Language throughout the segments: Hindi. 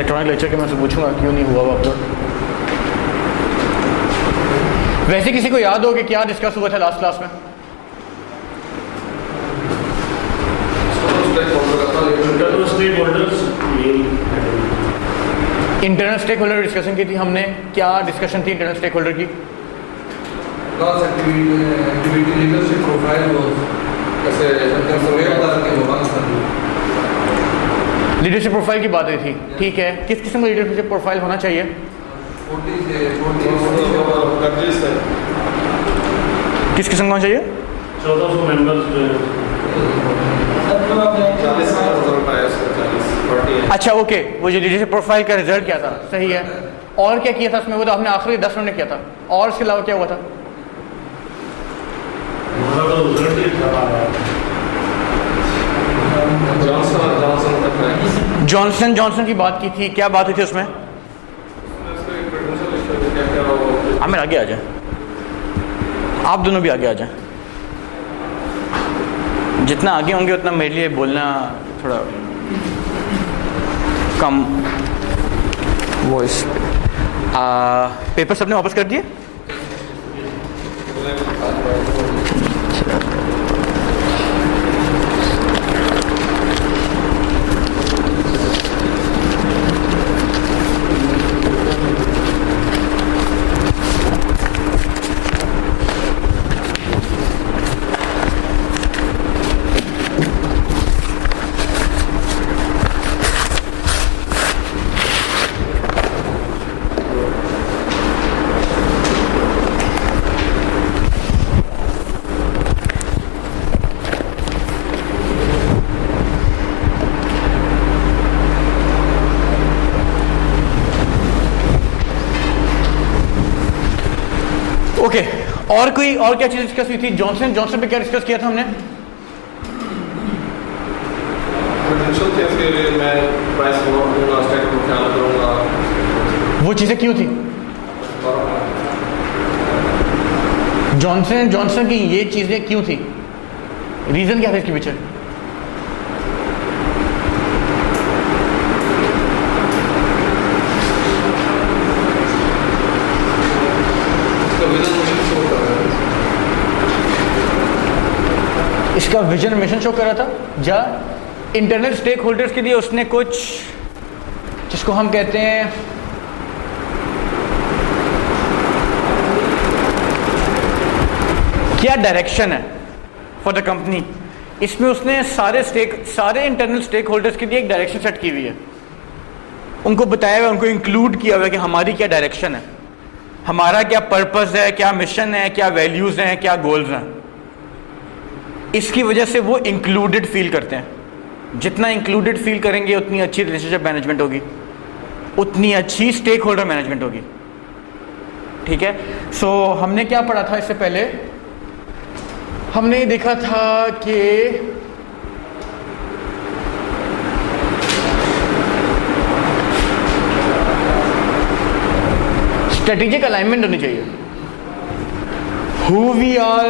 इलेक्ट्रॉनिक लेक्चर के मैं उससे पूछूंगा क्यों नहीं हुआ वो अपलोड। वैसे किसी को याद हो कि क्या डिस्कस हुआ था लास्ट क्लास में? इंटरनल स्टेक होल्डर डिस्कशन की थी हमने। क्या डिस्कशन थी इंटरनल स्टेक होल्डर की? लीडरशिप प्रोफाइल की बात हुई थी, ठीक है। किस किस्म का लीडरशिप प्रोफाइल होना चाहिए? किस किस्म का होना चाहिए? 1400 मेंबर्स जो अच्छा ओके, वो जो लीडरशिप प्रोफाइल का रिजल्ट क्या था, सही है। और क्या किया था उसमें? वो तो हमने आखिरी 10 मिनट में किया था। और इसके अलावा क्या हुआ था? जॉनसन जॉनसन की बात की थी। क्या बात हुई थी उसमें? आमिर आगे आ जाए, आप दोनों भी आगे आ जाए। जितना आगे होंगे उतना मेरे लिए बोलना थोड़ा कम वॉइस। पेपर सबने वापस कर दिए? ओके और कोई और क्या चीज डिस्कस हुई थी? जॉनसन जॉनसन पे क्या डिस्कस किया था हमने? वो चीजें क्यों थी? जॉनसन जॉनसन की ये चीजें क्यों थी? रीजन क्या था इसके पीछे? इसका विजन मिशन शो कर रहा था। जा इंटरनल स्टेक होल्डर्स के लिए उसने कुछ जिसको हम कहते हैं क्या डायरेक्शन है फॉर द कंपनी। इसमें उसने सारे इंटरनल स्टेक होल्डर्स के लिए एक डायरेक्शन सेट की हुई है। उनको बताया हुआ, उनको इंक्लूड किया हुआ है कि हमारी क्या डायरेक्शन है, हमारा क्या पर्पस है, क्या मिशन है, क्या वैल्यूज हैं, क्या गोल्स हैं। इसकी वजह से वो इंक्लूडेड फील करते हैं। जितना इंक्लूडेड फील करेंगे उतनी अच्छी रिलेशनशिप मैनेजमेंट होगी, उतनी अच्छी स्टेक होल्डर मैनेजमेंट होगी, ठीक है। सो हमने क्या पढ़ा था इससे पहले? हमने देखा था कि स्ट्रेटेजिक अलाइनमेंट होनी चाहिए। Who we are,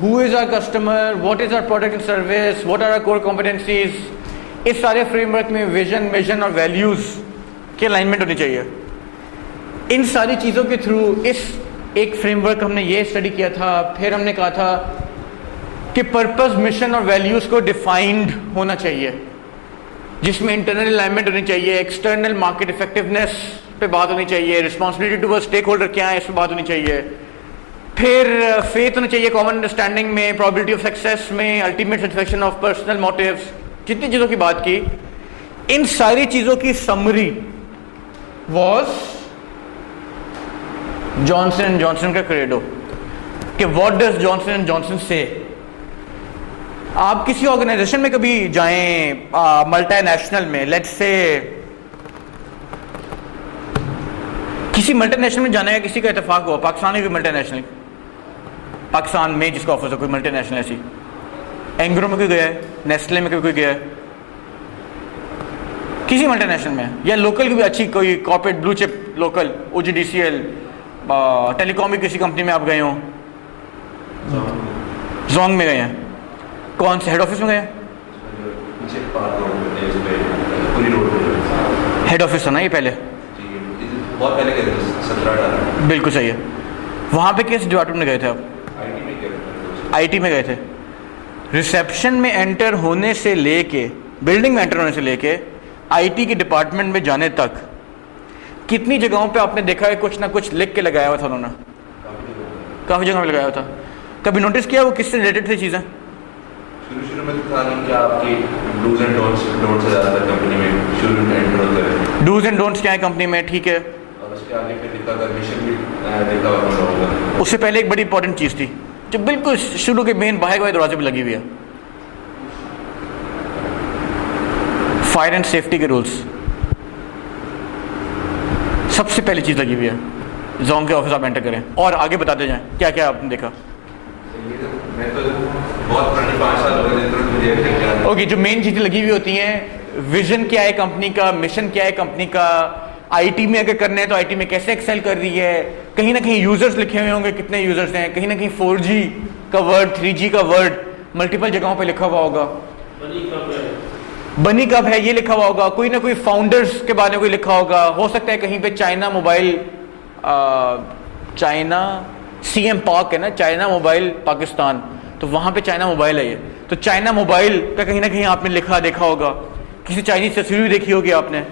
who is our customer, what is our product and service, what are our core competencies, इस सारे फ्रेमवर्क में विजन, मिशन और वैल्यूज के अलाइनमेंट होनी चाहिए। इन सारी चीज़ों के थ्रू इस एक फ्रेमवर्क हमने ये स्टडी किया था। फिर हमने कहा था कि पर्पस, मिशन और वैल्यूज को डिफाइंड होना चाहिए, जिसमें इंटरनल अलाइनमेंट होनी चाहिए, एक्सटर्नल मार्केट इफेक्टिवनेस पे बात होनी चाहिए, रिस्पॉन्सिबिलिटी टू स्टेक होल्डर क्या है इस पर बात होनी चाहिए, फिर फेथ होना चाहिए कॉमन अंडरस्टैंडिंग में, प्रोबेबिलिटी ऑफ सक्सेस में, ultimate satisfaction of personal motives. जितनी चीज़ों की बात की, इन सारी चीज़ों की summary was Johnson and Johnson का क्रेडो कि what does Johnson and Johnson से। आप किसी ऑर्गेनाइजेशन में कभी जाएं मल्टीनेशनल में, लेट्स से किसी मल्टीनेशनल में जाना है, किसी का इत्तेफाक हुआ पाकिस्तान में भी मल्टीनेशनल, पाकिस्तान में जिसका ऑफिस है कोई मल्टीनेशनल ऐसी, एंग्रो में कोई गया है, नेस्ले में कोई गया है, किसी मल्टीनेशनल में, या लोकल की भी अच्छी कोई corporate blue chip local OGDCL telecom की किसी कंपनी में आप गए हो, जोंग में गए हैं, कौन से हेड ऑफिस में गए हैं? हेड ऑफिस था ना ये पहले? बहुत पहले गए थे, 17-18। बिल्कुल सही है। वहाँ पे किस डिपार्टमेंट में गए थे आप? आईटी में गए थे। आईटी में गए थे। रिसेप्शन में एंटर होने से लेके, बिल्डिंग में एंटर होने से लेके आईटी के डिपार्टमेंट में जाने तक कितनी जगहों पे आपने देखा है कुछ ना कुछ लिख के लगाया हुआ था उन्होंने? काफ़ी जगहों पे लगाया हुआ था। कभी नोटिस किया वो किससे रिलेटेड थी चीज़ें? शुरू में तो था नहीं कि आपकी डूज एंड डोंट्स से ज़्यादातर कंपनी में शुरू में एंटर होते हैं। डूज एंड डोंट्स क्या है कंपनी में, ठीक है। और उसके आगे फिर लिखा था मिशन भी लिखा हुआ होगा। उससे पहले एक बड़ी इंपॉर्टेंट चीज़ थी जो बिल्कुल शुरू के मेन बाहर वाले दरवाजे पे लगी हुई है, फायर एंड सेफ्टी के रूल्स। सबसे पहली चीज़ लगी हुई है जोंग के ऑफिस आप एंटर करें। और आगे बताते जाएं क्या क्या आपने देखा। मैं तो बहुत पुरानी 5 साल हो गए मुझे। ओके, जो मेन चीज़ें लगी हुई होती हैं, विजन क्या है कंपनी का, मिशन क्या है कंपनी का, आईटी में अगर करना है तो आईटी में कैसे एक्सेल कर रही है, कहीं ना कहीं यूजर्स लिखे हुए होंगे, कितने यूजर्स हैं, कहीं ना कहीं 4G का वर्ड, 3G का वर्ड मल्टीपल जगहों पे लिखा हुआ होगा। बनी कब है ये लिखा हुआ होगा। कोई ना कोई फाउंडर्स के बारे में कोई लिखा होगा। हो सकता है कहीं पे चाइना मोबाइल, चाइना CM पाक है ना, चाइना मोबाइल पाकिस्तान, तो वहाँ पे चाइना मोबाइल है ये, तो चाइना मोबाइल का कहीं ना कहीं आपने लिखा देखा होगा, किसी चाइनीज तस्वीर भी देखी होगी आपने।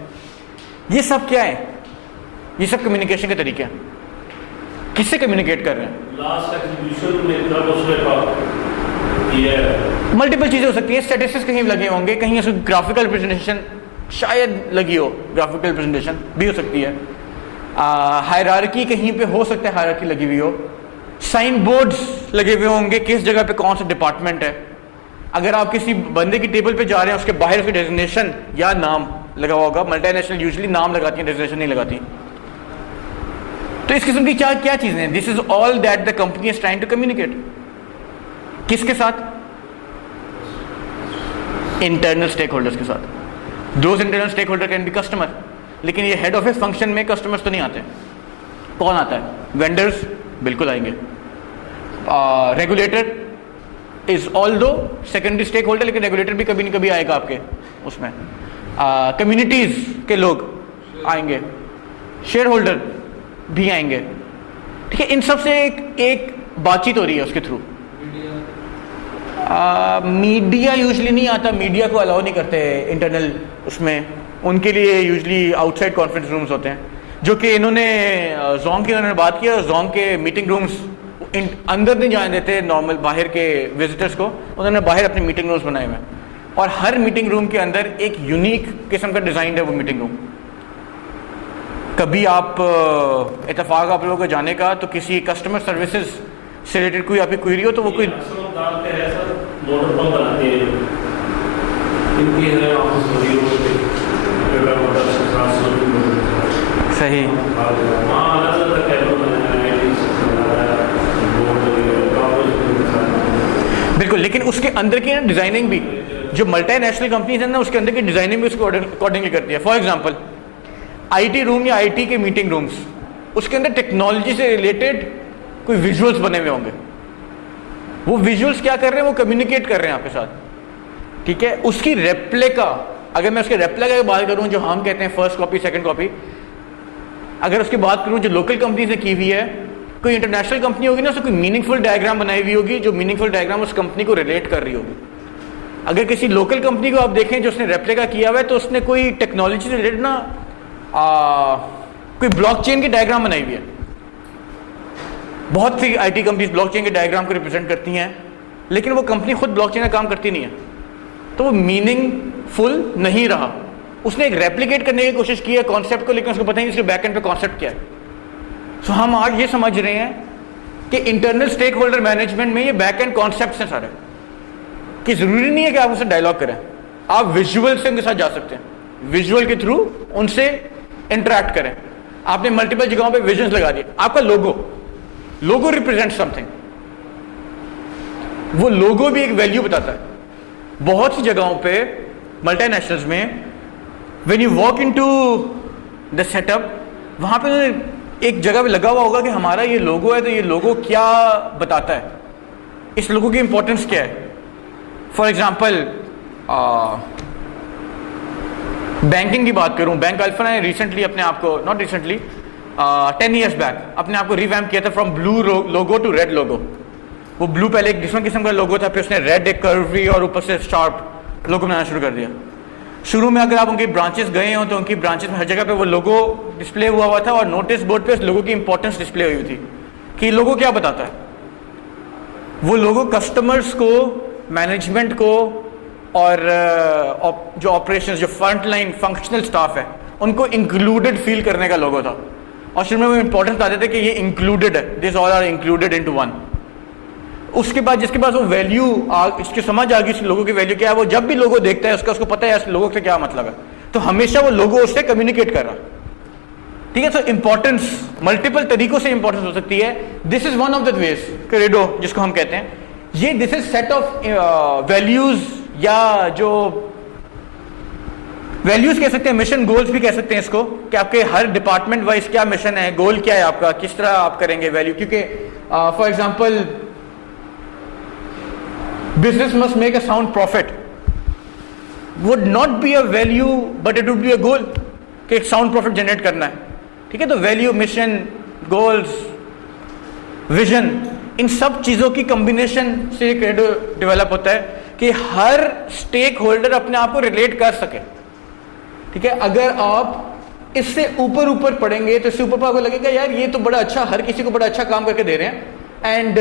ये सब क्या है? ये सब कम्युनिकेशन के तरीके हैं। किससे कम्युनिकेट कर रहे हैं? लास्ट एग्जीक्यूशन में कब उसने ये मल्टीपल चीज़ें हो सकती है। स्टैटिस्टिक्स कहीं लगे होंगे, कहीं उसमें ग्राफिकल रिप्रेजेंटेशन शायद लगी हो, ग्राफिकल रिप्रेजेंटेशन भी हो सकती है। हायरार्की कहीं पे हो सकता है, हायरार्की लगी हुई हो। साइन बोर्ड्स लगे हुए होंगे किस जगह पे कौन सा डिपार्टमेंट है। अगर आप किसी बंदे की टेबल पे जा रहे हैं उसके बाहर उसकी डेजिग्नेशन या नाम लगा हुआ होगा। मल्टीनेशनल यूजुअली नाम लगाती है, डेजिग्नेशन नहीं लगाती। तो इस किस्म की क्या क्या चीजें हैं? This is all that the company is trying to communicate. किसके साथ? इंटरनल स्टेक होल्डर्स के साथ। Those internal stakeholders can be customer, लेकिन ये हेड ऑफिस फंक्शन में कस्टमर्स तो नहीं आते। कौन आता है? वेंडर्स बिल्कुल आएंगे। Regulator is although secondary stakeholders, लेकिन रेगुलेटर भी कभी न कभी आएगा आपके उसमें। कम्युनिटीज के लोग आएंगे, शेयर होल्डर भी आएंगे, ठीक है। इन सब से एक बातचीत हो रही है उसके थ्रू। मीडिया यूजली नहीं आता, मीडिया को अलाउ नहीं करते इंटरनल उसमें। उनके लिए यूजली आउटसाइड कॉन्फ्रेंस रूम्स होते हैं, जो कि इन्होंने जोंग की उन्होंने बात किया। जोंग के मीटिंग रूम्स अंदर नहीं जाने देते नॉर्मल बाहर के विजिटर्स को, उन्होंने बाहर अपने मीटिंग रूम्स बनाए हुए हैं। और हर मीटिंग रूम के अंदर एक यूनिक किस्म का डिज़ाइन है वो मीटिंग रूम। कभी आप इत्तेफाक आप लोगों को जाने का तो किसी कस्टमर सर्विसेज से रिलेटेड कोई आपकी क्वेरी हो तो वो कोई डालते हैं सर, मोटर पंप बनाते हैं इनकी है ऑफिस सही। बिल्कुल, लेकिन उसके अंदर की ना डिजाइनिंग भी, जो मल्टीनेशनल कंपनीज है ना उसके अंदर की डिजाइनिंग भी उसको अकॉर्डिंगली करती है। फॉर एग्जांपल आईटी रूम या आईटी के मीटिंग रूम्स, उसके अंदर टेक्नोलॉजी से रिलेटेड कोई विजुअल्स बने हुए होंगे। वो विजुअल्स क्या कर रहे हैं? वो कम्युनिकेट कर रहे हैं आपके साथ, ठीक है। उसकी रेप्लिका, अगर मैं उसके रेप्लिका की बात करूं जो हम कहते हैं फर्स्ट कॉपी सेकंड कॉपी, अगर उसकी बात करूं जो लोकल कंपनी से की हुई है, कोई इंटरनेशनल कंपनी होगी ना उससे कोई मीनिंगफुल डायग्राम बनाई हुई होगी, जो मीनिंगफुल डायग्राम उस कंपनी को रिलेट कर रही होगी। अगर किसी लोकल कंपनी को आप देखें जो उसने रेप्लिका किया हुआ है तो उसने कोई टेक्नोलॉजी से रिलेटेड ना कोई ब्लॉकचेन की डायग्राम बनाई हुई है। बहुत सी आईटी कंपनीज ब्लॉकचेन के डायग्राम को रिप्रेजेंट करती हैं, लेकिन वो कंपनी खुद ब्लॉकचेन का काम करती नहीं है, तो वो मीनिंगफुल नहीं रहा। उसने एक रेप्लिकेट करने की कोशिश की है कॉन्सेप्ट को, लेकिन उसको पता नहीं इसके बैक एंड पे कॉन्सेप्ट क्या है। सो हम आज ये समझ रहे हैं कि इंटरनल स्टेक होल्डर मैनेजमेंट में ये बैक एंड कॉन्सेप्ट हैं सारे, कि जरूरी नहीं है कि आप उससे डायलॉग करें, आप विजुअल से उनके साथ जा सकते हैं, विजुअल के थ्रू उनसे इंटरेक्ट करें। आपने मल्टीपल जगहों पे विजन्स लगा दिए। आपका लोगो रिप्रेजेंट समथिंग, वो लोगो भी एक वैल्यू बताता है। बहुत सी जगहों पे मल्टीनेशनल्स में when you walk into the setup, वहां पे एक जगह पे लगा हुआ होगा कि हमारा ये लोगो है, तो ये लोगो क्या बताता है, इस लोगो की इंपॉर्टेंस क्या है। फॉर एग्जाम्पल बैंकिंग की बात करूं, बैंक अल्फा ने रिसेंटली अपने आप को, नॉट रिसेंटली, 10 ईयर्स बैक अपने आप को रिवैम्प किया था from blue logo to red logo. वो ब्लू पहले एक डिफरेंट किस्म का लोगो था, फिर उसने रेड एक कर्वी और ऊपर से शार्प लोगो बनाना शुरू कर दिया। शुरू में अगर आप उनकी ब्रांचेस गए हो तो उनकी ब्रांचेस में हर जगह पे वो लोगो डिस्प्ले हुआ था और नोटिस बोर्ड पे उस लोगो की इंपॉर्टेंस डिस्प्ले हुई थी कि लोगो क्या बताता है। वो लोगो कस्टमर्स को, मैनेजमेंट को और जो ऑपरेशंस, जो फ्रंट लाइन फंक्शनल स्टाफ है, उनको इंक्लूडेड फील करने का लोगो था। और शुरू में वो इंपॉर्टेंस बताते थे कि ये इंक्लूडेड है, this all are included into one. उसके बाद जिसके पास वो वैल्यू, इसकी समझ आ गई इस लोगो की वैल्यू क्या है, वो जब भी लोगो देखता है उसको पता है इस लोगो से क्या मतलब है, तो हमेशा वो लोगो उससे कम्युनिकेट कर रहा। ठीक है, तो इंपॉर्टेंस मल्टीपल तरीकों से इंपॉर्टेंस हो सकती है। This is one of the ways, credo जिसको हम कहते हैं, ये this is set of values, या जो वैल्यूज कह सकते हैं, मिशन गोल्स भी कह सकते हैं इसको, कि आपके हर डिपार्टमेंट वाइज क्या मिशन है, गोल क्या है आपका, किस तरह आप करेंगे वैल्यू। क्योंकि for example business must make a sound profit would not be a value but it would be a goal कि एक sound profit generate करना है। ठीक है, तो value, mission, goals, vision, इन सब चीजों की combination से क्रेडो डेवलप होता है कि हर स्टेक होल्डर अपने आप को रिलेट कर सके। ठीक है, अगर आप इससे ऊपर पढ़ेंगे तो इससे ऊपर आपको लगेगा यार ये तो बड़ा अच्छा, हर किसी को बड़ा अच्छा काम करके दे रहे हैं, and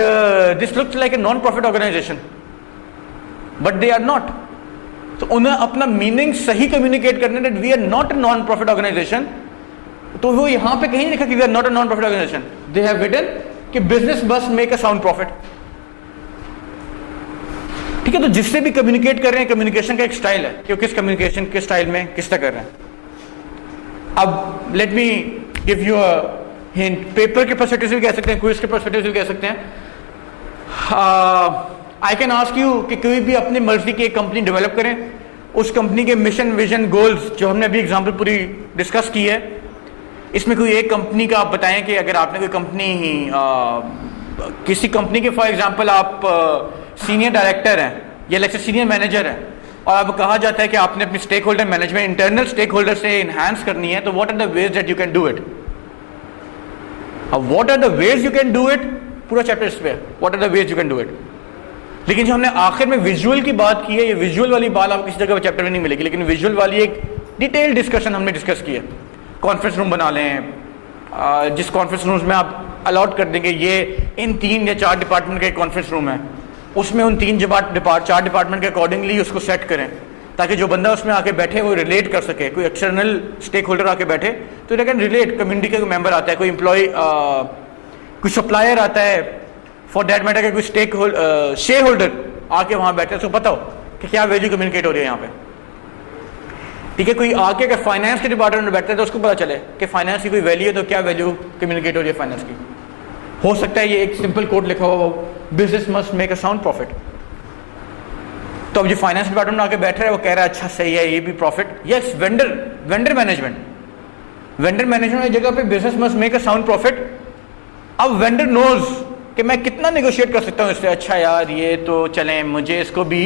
this looks like a non profit organization, but they are not. तो उन्हें अपना मीनिंग सही कम्युनिकेट करने, that we are not a non profit organization. तो वो यहां पे कहीं लिखा कि we are not a non profit organization, they have written कि business must make a sound profit. ठीक है, तो जिससे भी कम्युनिकेट कर रहे हैं, कम्युनिकेशन का एक स्टाइल है कि वो किस कम्युनिकेशन के स्टाइल में किस तरह कर रहे हैं। अब let me give you a hint, paper के पर्सपेक्टिव से भी कह सकते हैं, क्विज के पर्सपेक्टिव से भी कह सकते हैं। आई कैन आस्क यू कि कोई भी अपनी मर्जी की एक कंपनी डेवलप करें, उस कंपनी के मिशन, विजन, गोल्स जो हमने अभी एग्जांपल पूरी डिस्कस की है, इसमें कोई एक कंपनी का आप बताएं कि अगर आपने कोई कंपनी किसी कंपनी के फॉर एग्जांपल आप सीनियर डायरेक्टर हैं या लेक्चर सीनियर मैनेजर हैं और आपको कहा जाता है कि आपने अपनी stakeholder management, internal stakeholder से इनहांस करनी है, तो what are the ways that you can do it. अब what are the ways you can do it, पूरा चैप्टर इस पे, what are the ways you can do it. लेकिन जो हमने आखिर में विजुअल की बात की है, ये विजुअल वाली बात आपको किसी जगह चैप्टर में नहीं मिलेगी, लेकिन विजुअल वाली एक डिटेल डिस्कशन हमने डिस्कस की है। कॉन्फ्रेंस रूम बना लें, जिस कॉन्फ्रेंस रूम में आप अलॉट कर देंगे ये इन 3 या 4 डिपार्टमेंट का एक कॉन्फ्रेंस रूम है, उसमें उन 4 डिपार्टमेंट के अकॉर्डिंगली उसको सेट करें, ताकि जो बंदा उसमें आके बैठे वो रिलेट कर सके। कोई एक्सटर्नल स्टेक होल्डर आके बैठे तो दे कैन रिलेट, कम्युनिटी का कोई मेंबर आता है, कोई एम्प्लॉय, कोई सप्लायर आता है, फॉर दैट मैटर कोई शेयर होल्डर आके वहां बैठे, उसको पता हो कि क्या वैल्यू कम्युनिकेट हो रही है यहाँ पे। ठीक है, कोई आके अगर फाइनेंस के डिपार्टमेंट में बैठता है तो उसको पता चले कि फाइनेंस की कोई वैल्यू है तो क्या वैल्यू कम्युनिकेट हो रही है फाइनेंस की। हो सकता है ये एक सिंपल कोड लिखा हुआ, business must make a sound profit. तो अब जो फाइनेंस डिपार्टमेंट में आके बैठ रहा है वो कह रहा है अच्छा सही है, ये भी प्रॉफिट। यस, वेंडर मैनेजमेंट जगह पे business must make a sound profit. अब वेंडर नोज कि मैं कितना नेगोशिएट कर सकता हूँ इससे, अच्छा यार ये तो चलें, मुझे इसको भी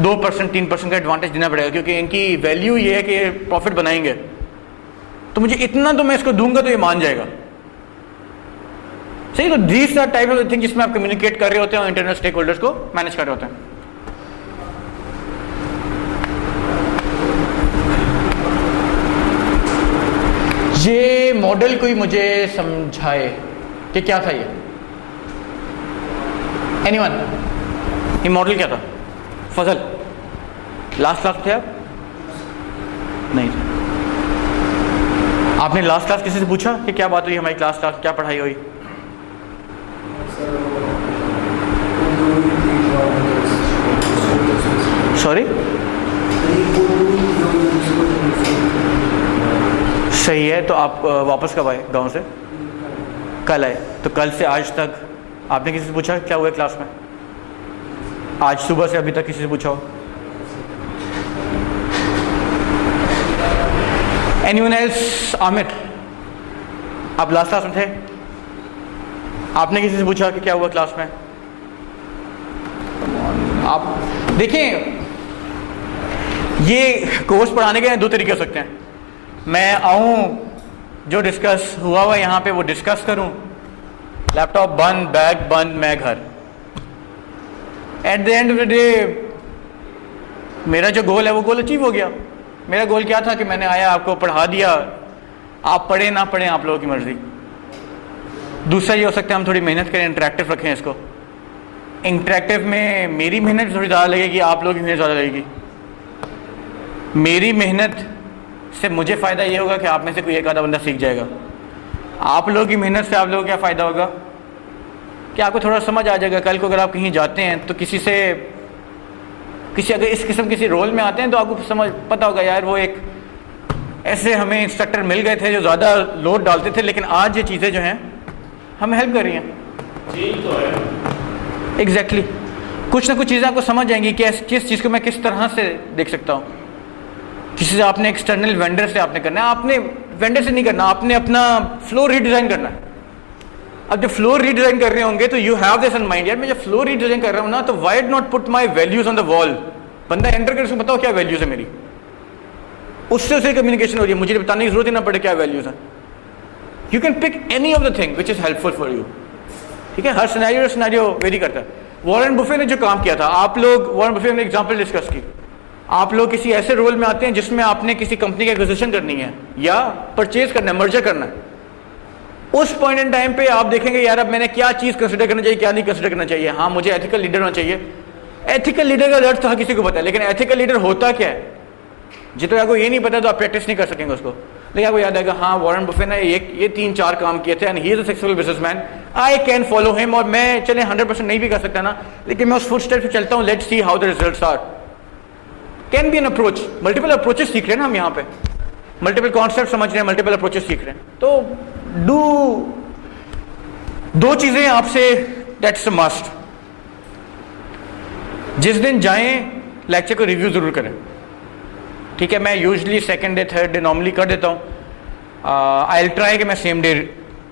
2% 3% का एडवांटेज देना पड़ेगा क्योंकि इनकी वैल्यू ये है कि प्रॉफिट बनाएंगे, तो मुझे इतना तो मैं इसको दूंगा तो ये मान जाएगा। सही, तो these are type of thing जिसमें आप कम्युनिकेट कर रहे होते हैं और इंटरनल स्टेक होल्डर्स को मैनेज कर रहे होते हैं। ये मॉडल कोई मुझे समझाए कि क्या था ये, एनीवन? ये मॉडल क्या था? फजल लास्ट क्लास थे आप? नहीं थे। आपने लास्ट क्लास किसी से पूछा कि क्या बात हुई, हमारी क्लास क्या पढ़ाई हुई? सॉरी, सही है। तो आप वापस कब आए गांव से? कल आए। तो कल से आज तक आपने किसी से पूछा क्या हुआ क्लास में? आज सुबह से अभी तक किसी से पूछा हो? Anyone else? आमिर, आप लास्ट क्लास में थे? आपने किसी से पूछा कि क्या हुआ क्लास में? आप देखें, ये कोर्स पढ़ाने के 2 तरीके हो सकते हैं। मैं आऊँ, जो डिस्कस हुआ हुआ यहाँ पे वो डिस्कस करूँ, लैपटॉप बंद, बैग बंद, मैं घर। At the end of the day मेरा जो गोल है वो गोल अचीव हो गया। मेरा गोल क्या था कि मैंने आया, आपको पढ़ा दिया, आप पढ़े ना पढ़े आप लोगों की मर्जी। दूसरा ये हो सकता है हम थोड़ी मेहनत करें, इंटरेक्टिव रखें इसको। इंटरेक्टिव में मेरी मेहनत थोड़ी ज़्यादा लगेगी, आप लोगों की मेहनत ज़्यादा लगेगी। मेरी मेहनत से मुझे फ़ायदा ये होगा कि आप में से कोई एक आधा बंदा सीख जाएगा। आप लोगों की मेहनत से आप लोगों को क्या फ़ायदा होगा कि आपको थोड़ा समझ आ जाएगा। कल को अगर आप कहीं जाते हैं तो अगर इस किस्म किसी रोल में आते हैं तो आपको समझ पता होगा, यार वो एक ऐसे हमें इंस्ट्रक्टर मिल गए थे जो ज़्यादा लोड डालते थे, लेकिन आज ये चीज़ें जो हैं हमें हेल्प कर रही हैं। चेंज तो है। एग्जैक्टली कुछ ना कुछ चीज़ें आपको समझ जाएंगी कि किस चीज़ को मैं किस तरह से देख सकता हूँ। किसी से आपने एक्सटर्नल वेंडर से आपने करना है, आपने वेंडर से नहीं करना, आपने अपना फ्लो रीडिज़ाइन करना है। अब जब फ्लो रीडिज़ाइन कर रहे होंगे तो you have this in mind, यार मैं जब फ्लो रीडिज़ाइन कर रहा हूँ ना तो why not put my values on the wall. बंदा एंटर कर, उसको बताओ क्या वैल्यूज है मेरी, उससे उसे कम्युनिकेशन हो रही है, मुझे बताने की जरूरत ही ना पड़े क्या वैल्यूज है। You can pick any of the thing which is helpful for you. ठीक है, हर सिनेरियो वेरी करता है। वॉरेन बुफे ने जो काम किया था, आप लोग, वॉरेन बुफे ने एग्जांपल डिस्कस की, आप लोग किसी ऐसे रोल में आते हैं जिसमें आपने किसी कंपनी की एक्विजिशन करनी है या परचेज करना है, मर्जर करना है। उस पॉइंट इन टाइम पे आप देखेंगे यार अब मैंने क्या चीज कंसिडर करना चाहिए, क्या नहीं कंसिडर करना चाहिए। हाँ, मुझे एथिकल लीडर होना चाहिए। एथिकल लीडर का अर्थ हर किसी को पता है, लेकिन एथिकल लीडर होता क्या है जितना आपको ये नहीं पता तो आप प्रैक्टिस नहीं कर सकेंगे उसको। लेकिन आपको याद आएगा, हाँ वॉरेन बफे ने ये 3-4 काम किए थे and he is a successful businessman, I can follow him. और मैं चले 100% नहीं भी कर सकता ना, लेकिन मैं उस फुटस्टेप से चलता हूँ, let's see how the results are. Can be an approach, multiple approaches सीख रहे हैं ना हम यहाँ पे, मल्टीपल कॉन्सेप्ट समझ रहे हैं, मल्टीपल अप्रोचेस सीख रहे हैं। तो दो चीजें आपसे, दैट्स अ मस्ट। जिस दिन जाएं लेक्चर को रिव्यू जरूर करें। ठीक है, मैं usually second day third day normally कर देता हूँ। आई विल ट्राई कि मैं सेम डे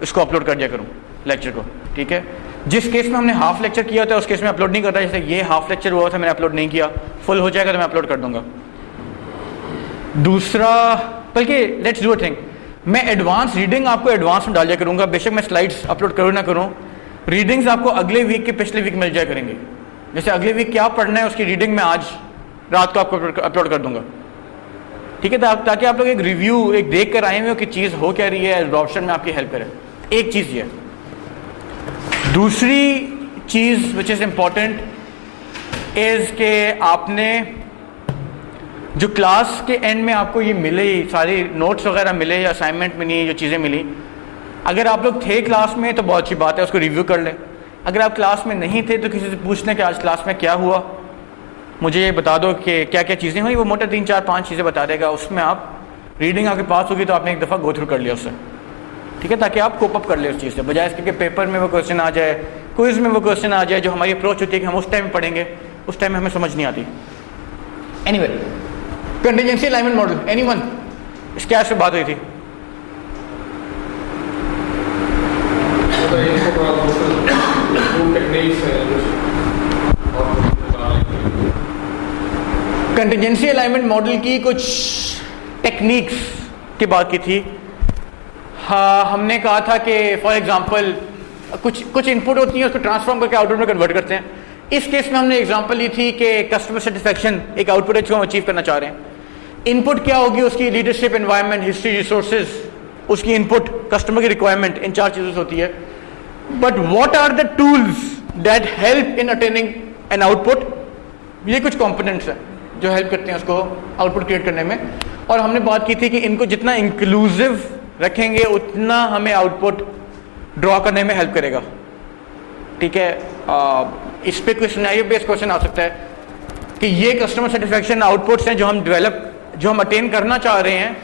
इसको अपलोड कर दिया करूँ लेक्चर को। ठीक है, जिस केस में हमने हाफ लेक्चर किया होता है उस केस में अपलोड नहीं करता। जैसे ये हाफ लेक्चर हुआ था, मैंने अपलोड नहीं किया, फुल हो जाएगा तो मैं अपलोड कर दूंगा। दूसरा, बल्कि लेट्स डू अ थिंग, मैं एडवांस रीडिंग आपको एडवांस में डाल दिया करूंगा। बेशक मैं स्लाइड्स अपलोड करूँ ना करूँ, रीडिंग्स आपको अगले वीक के पिछले वीक मिल जाया करेंगे। जैसे अगले वीक क्या पढ़ना है उसकी रीडिंग मैं आज रात को आपको अपलोड कर दूंगा। ठीक है, ताकि आप लोग एक रिव्यू, एक देख कर आए हुए हो कि चीज़ हो क्या रही है, एडॉप्शन में आपकी हेल्प करे। एक चीज़ ये। दूसरी चीज़ विच इज़ इम्पॉर्टेंट इज़ के आपने जो क्लास के एंड में आपको ये मिले, सारी नोट्स वगैरह मिले या असाइनमेंट मिली, जो चीज़ें मिली, अगर आप लोग थे क्लास में तो बहुत अच्छी बात है, उसको रिव्यू कर लें। अगर आप क्लास में नहीं थे तो किसी से पूछ लें कि आज क्लास में क्या हुआ, मुझे ये बता दो कि क्या क्या चीज़ें हुई। वो मोटा 3-4-5 चीज़ें बता देगा, उसमें आप रीडिंग आपके पास होगी तो आपने एक दफ़ा गो थ्रू कर लिया उससे। ठीक है, ताकि आप कोप अप कर ले उस चीज़ से, बजाय इसके कि पेपर में वो क्वेश्चन आ जाए, क्विज में वो क्वेश्चन आ जाए, जो हमारी अप्रोच होती है कि हम उस टाइम में पढ़ेंगे, उस टाइम में हमें समझ नहीं आती। Anyway, contingency alignment model, anyone, इसके आज से बात हुई थी। कंटीजेंसी अलाइनमेंट मॉडल की कुछ टेक्निक्स की बात की थी। हाँ, हमने कहा था कि फॉर एग्जांपल कुछ इनपुट होती है, उसको ट्रांसफॉर्म करके आउटपुट में कन्वर्ट करते हैं। इस केस में हमने एग्जांपल ली थी कि कस्टमर सेटिस्फैक्शन एक आउटपुट है जो हम अचीव करना चाह रहे हैं। इनपुट क्या होगी उसकी, लीडरशिप, एनवायरनमेंट, हिस्ट्री, रिसोर्सेज, उसकी इनपुट, कस्टमर की रिक्वायरमेंट, इन 4 चीज़ों से होती है। But what are the tools that help in attaining an output, ये कुछ कॉम्पोनेंट्स हैं जो हेल्प करते हैं उसको आउटपुट क्रिएट करने में। और हमने बात की थी कि इनको जितना इंक्लूसिव रखेंगे उतना हमें आउटपुट ड्रॉ करने में हेल्प करेगा। ठीक है, इस पे कोई सिनेरियो बेस्ड क्वेश्चन आ सकता है कि ये कस्टमर सेटिस्फैक्शन आउटपुट्स हैं जो हम अटेन करना चाह रहे हैं,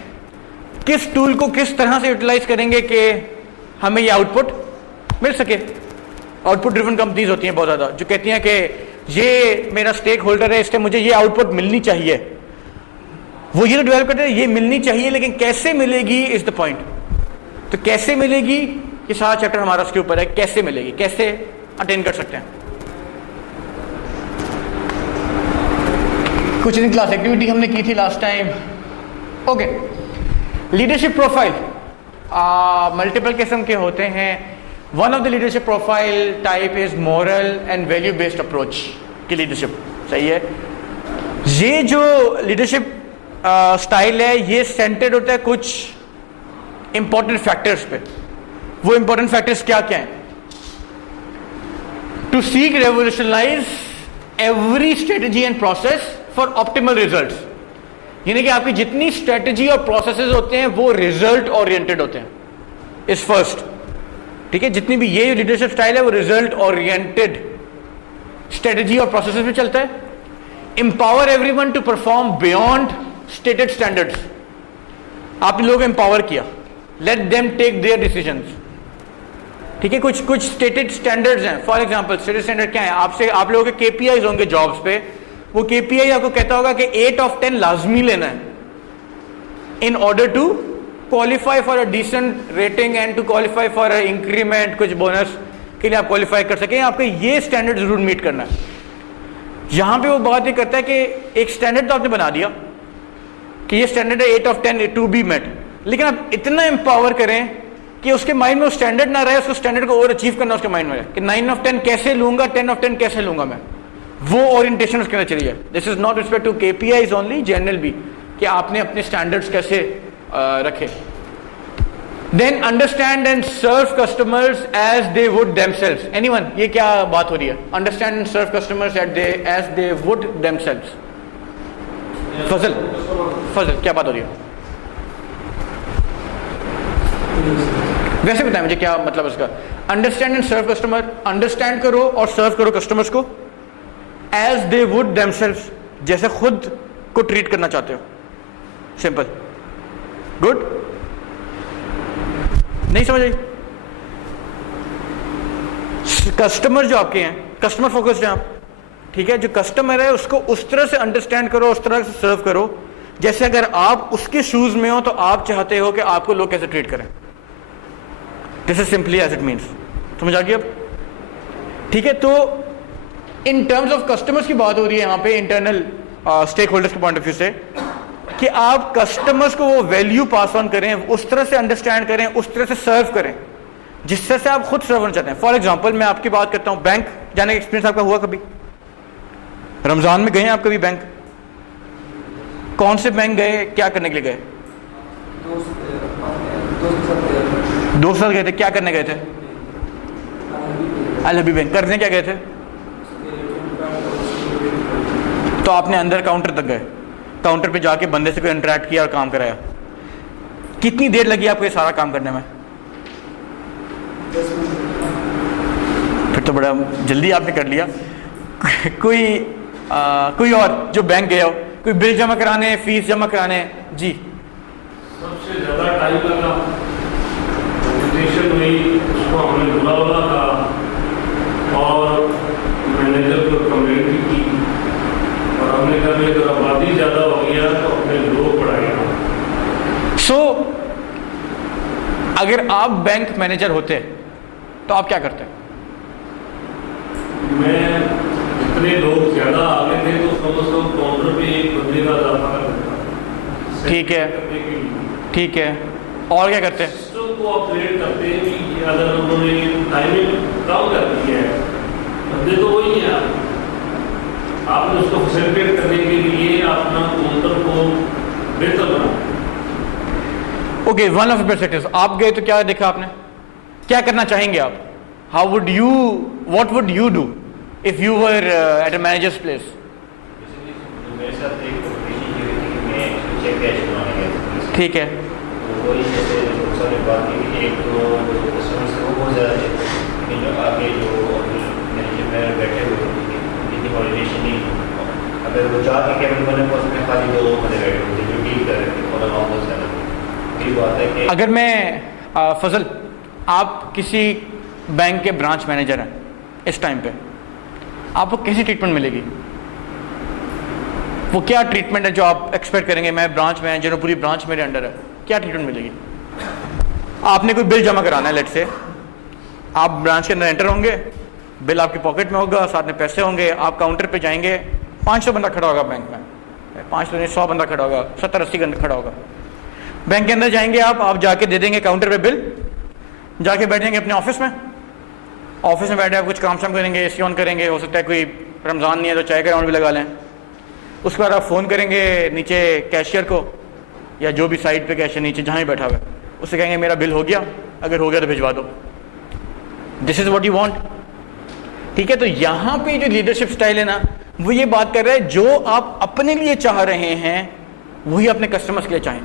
किस टूल को किस तरह से यूटिलाइज करेंगे कि हमें ये आउटपुट मिल सके। आउटपुट ड्रिवन कंपनीज होती हैं बहुत ज़्यादा, जो कहती हैं कि ये मेरा स्टेक होल्डर है, इससे मुझे ये आउटपुट मिलनी चाहिए। वो ये डेवलप करते हैं, ये मिलनी चाहिए, लेकिन कैसे मिलेगी इज द पॉइंट। तो कैसे मिलेगी, ये सारा चैप्टर हमारा उसके ऊपर है, कैसे मिलेगी, कैसे अटेन कर सकते हैं। कुछ दिन क्लास एक्टिविटी हमने की थी last time. Okay, leadership profile multiple किस्म के होते हैं. One of the leadership profile type is moral and value based approach की लीडरशिप. सही है. ये जो लीडरशिप स्टाइल है ये सेंटर्ड होता है कुछ इंपॉर्टेंट फैक्टर्स पे. वो इंपॉर्टेंट फैक्टर्स क्या क्या हैं? To seek revolutionalize every strategy and process for optimal results. यानी कि आपकी जितनी स्ट्रेटेजी और प्रोसेसेस होते हैं वो रिजल्ट ओरिएंटेड होते हैं. इस फर्स्ट, ठीक है, जितनी भी ये लीडरशिप स्टाइल है वो रिजल्ट ओरिएंटेड स्ट्रेटेजी और प्रोसेसेस पे चलता है. Empower everyone to perform beyond stated standards. आपने लोग एम्पावर किया, let them take their decisions. ठीक है, कुछ स्टेटेड स्टैंडर्ड्स हैं. फॉर एग्जांपल स्टेटेड स्टैंडर्ड क्या है? आप लोगों के केपीआईज होंगे जॉब्स पे. वो केपीआई आपको कहता होगा कि 8 of 10 लाजमी लेना है in order to qualify for a decent rating and to qualify for a increment, कुछ बोनस के लिए आप क्वालिफाई कर सकें. आपको ये स्टैंडर्ड जरूर मीट करना है. यहां पे वो बात ये करता है कि एक स्टैंडर्ड तो आपने बना दिया कि ये स्टैंडर्ड है 8 of 10 टू बी मेट, लेकिन आप इतना एम्पावर करें कि उसके माइंड में वो स्टैंडर्ड ना रहे, उसको स्टैंडर्ड को और अचीव करना उसके माइंड में रहे कि 9 of 10 कैसे लूंगा, 10 of 10 कैसे लूंगा मैं. वो ओरिएंटेशन उसके अंदर चली है. This is not respect to KPIs only, general भी, कि आपने अपने स्टैंडर्ड्स कैसे रखे. Then understand and serve customers as they would themselves. Anyone, ये क्या बात हो रही है? Understand and serve customers as they would themselves. Fazal क्या बात हो रही है? वैसे बताएं मुझे क्या मतलब इसका. Understand and serve customer, understand करो और सर्व करो कस्टमर्स को एज दे वुड देमसेल्व्स, जैसे खुद को ट्रीट करना चाहते हो. सिंपल. गुड. नहीं समझ आई? कस्टमर जो आपके हैं, कस्टमर फोकस्ड हैं आप. ठीक है, जो कस्टमर है उसको उस तरह से अंडरस्टैंड करो, उस तरह से सर्व करो जैसे अगर आप उसके शूज में हो तो आप चाहते हो कि आपको लोग कैसे ट्रीट करें. This is simply as it means. समझ आ गई अब? ठीक है, तो इन टर्म्स ऑफ कस्टमर्स की बात हो रही है यहाँ पे इंटरनल स्टेक होल्डर्स के पॉइंट ऑफ व्यू से, कि आप कस्टमर्स को वो वैल्यू पास ऑन करें, उस तरह से अंडरस्टैंड करें, उस तरह से सर्व करें जिस तरह से आप खुद सर्व होना चाहते हैं. फॉर एग्जांपल मैं आपकी बात करता हूँ, बैंक जाने का एक्सपीरियंस आपका हुआ कभी? रमजान में गए हैं आप कभी बैंक? कौन से बैंक गए, क्या करने के लिए गए? दोस्त साथ गए थे. क्या करने गए थे? अल हबीब बैंक. करने क्या गए थे? तो आपने अंदर काउंटर तक गए, काउंटर पे जाके बंदे से कोई इंटरेक्ट किया और काम कराया. कितनी देर लगी आपको ये सारा काम करने में? फिर तो बड़ा जल्दी आपने कर लिया. कोई और जो बैंक गया हो, कोई बिल जमा कराने, फीस जमा कराने. जी, सबसे ज्यादा टाइम लगा हुई, उसको हमने बुला था और मैनेजर को कंप्लेंट की और हमने कहा कि अगर आबादी ज्यादा हो गया तो अपने लोग बढ़ाएगा. सो अगर आप बैंक मैनेजर होते तो आप क्या करते? मैं जितने लोग ज्यादा आ गए थे तो कम से कम काउंटर पे एक बंदे का इजाफा कर देता. ठीक है, ठीक है. और क्या करते हैं? सिस्टम को अपग्रेड करते हैं कि अगर उन्होंने टाइमिंग कम कर दी है, बंदे तो वही है, आपने उसको फैसिलिटेट करने के लिए अपना काउंटर को बेहतर बना. Okay, one of perspectives. आप गए तो क्या देखा आपने? क्या करना चाहेंगे आप? How would you, what would you do if you were at a managers place? मेरे साथ एक मैं चेक कैश बनाने गया था. ठीक है. तो वही जैसे सर ने बात की कि एक तो कस्टमर से वो बहुत ज़्यादा थे, लेकिन जो आगे जो मैनेजर में बैठे हुए उनकी कोऑर्डिनेशन नहीं. अगर वो चार के कैबिन बने तो उसमें खाली 2 बंदे बैठे हुए थे जो डील कर रहे थे और अलाउ बहुत ज़्यादा. ये बात है कि अगर मैं फजल, आप किसी बैंक के ब्रांच मैनेजर हैं इस टाइम पे, आपको कैसी ट्रीटमेंट मिलेगी? वो क्या ट्रीटमेंट है जो आप एक्सपेक्ट करेंगे? मैं ब्रांच मैनेजर हूँ, पूरी ब्रांच मेरे अंडर है, क्या ट्रीटमेंट मिलेगी? आपने कोई बिल जमा कराना है, लेट से आप ब्रांच के अंदर एंटर होंगे, बिल आपकी पॉकेट में होगा, साथ में पैसे होंगे, आप काउंटर पे जाएंगे, 500 बंदा खड़ा होगा बैंक में, 5 तो नहीं 100 बंदा खड़ा होगा, 70-80 बंदा खड़ा होगा। बैंक के अंदर जाएंगे आप जाके दे देंगे काउंटर पे बिल, जाके बैठेंगे अपने ऑफिस में बैठे आप कुछ काम शाम करेंगे, एसी ऑन करेंगे, हो सकता है कोई रमज़ान नहीं है तो चाय का राउंड भी लगा लें। उसके बाद आप फ़ोन करेंगे नीचे कैशियर को, या जो भी साइड पे कैशियर नीचे जहाँ ही बैठा हुआ है, उससे कहेंगे मेरा बिल हो गया, अगर हो गया तो भिजवा दो। This is what you want. ठीक है, तो यहाँ पे जो लीडरशिप स्टाइल है ना, वो ये बात कर रहा है जो आप अपने लिए चाह रहे हैं वही अपने कस्टमर्स के लिए चाहें।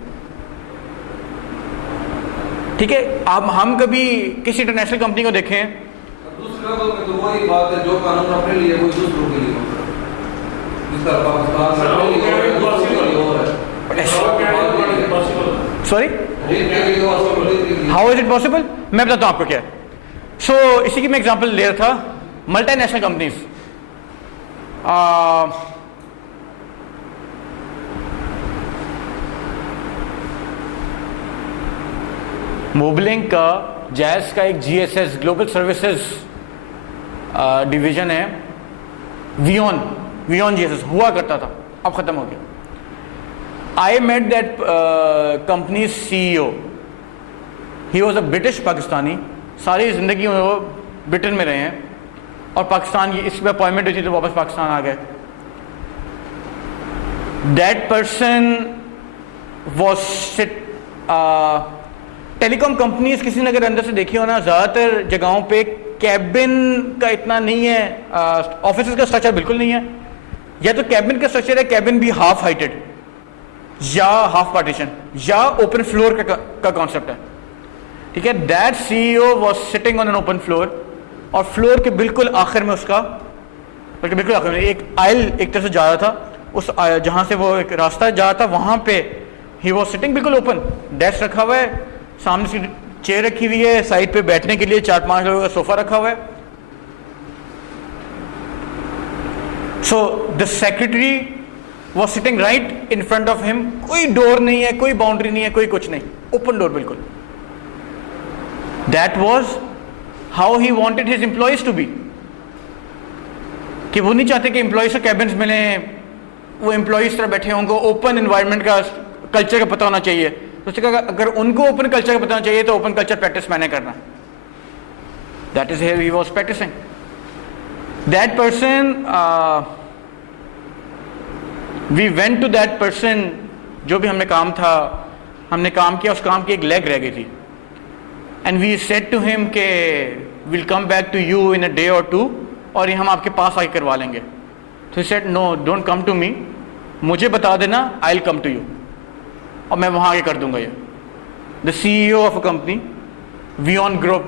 ठीक है, आप हम कभी किसी इंटरनेशनल कंपनी को देखें, दूसरा तो वही बात है, जो कानून अपने लिए कोई दूसरों के लिए होता है। जिस तरह पाकिस्तान में sorry how is it possible, मैं बताता हूं आपको क्या है। सो इसी की मैं एग्जांपल ले रहा था, मल्टीनेशनल कंपनीज। मोबलिंक का जैस का एक जीएसएस ग्लोबल सर्विसेज डिवीजन है, वियॉन जीएसएस हुआ करता था, अब खत्म हो गया। I met that company CEO, he was a British Pakistani, सारी जिंदगी में वो ब्रिटेन में रहे हैं और पाकिस्तान की इस पर अपॉइंटमेंट हुई थी तो वापस पाकिस्तान आ गए। That person was telecom companies किसी ने अगर अंदर से देखी हो ना, ज़्यादातर जगहों पे कैबिन का इतना नहीं है, ऑफिस का स्ट्रक्चर बिल्कुल नहीं है, या तो कैबिन का स्ट्रक्चर है, कैबिन भी हाफ हाइटेड या हाफ पार्टीशन या ओपन फ्लोर का कॉन्सेप्ट है। ठीक है, that CEO was sitting on an open floor, और फ्लोर के बिल्कुल आखिर में उसका, बल्कि बिल्कुल आखिर में एक आयल एक तरफ से जा रहा था, उस जहां से वो एक रास्ता जा रहा था वहां पे ही वाज सिटिंग बिल्कुल ओपन, डेस्क रखा हुआ है, सामने से चेयर रखी हुई है, साइड पे बैठने के लिए 4-5 लोगों का सोफा रखा हुआ है। So the secretary was sitting right in front of him, कोई डोर नहीं है, कोई बाउंड्री नहीं है, कोई कुछ नहीं, ओपन डोर बिल्कुल। That was how he wanted his employees to be, कि वो नहीं चाहते कि एम्प्लॉयज को कैबिन्स मिले, वो एम्प्लॉयज तरह बैठे होंगे, ओपन एनवायरनमेंट का कल्चर का पता होना चाहिए। तो उसने कहा अगर उनको ओपन कल्चर का पता होना चाहिए तो ओपन कल्चर प्रैक्टिस मैंने करना। That is here he was practising. That person, we went to that person, जो भी हमने काम था हमने काम किया, उस काम की एक लेग रह गई थी, and we said to him के will come back to you in a day और 2, और ये हम आपके पास आके करवा लेंगे। तो he said no, don't come to me, मुझे बता देना, I will come to you, और मैं वहाँ आके कर दूंगा ये। The CEO of a company, वियॉन ग्रुप,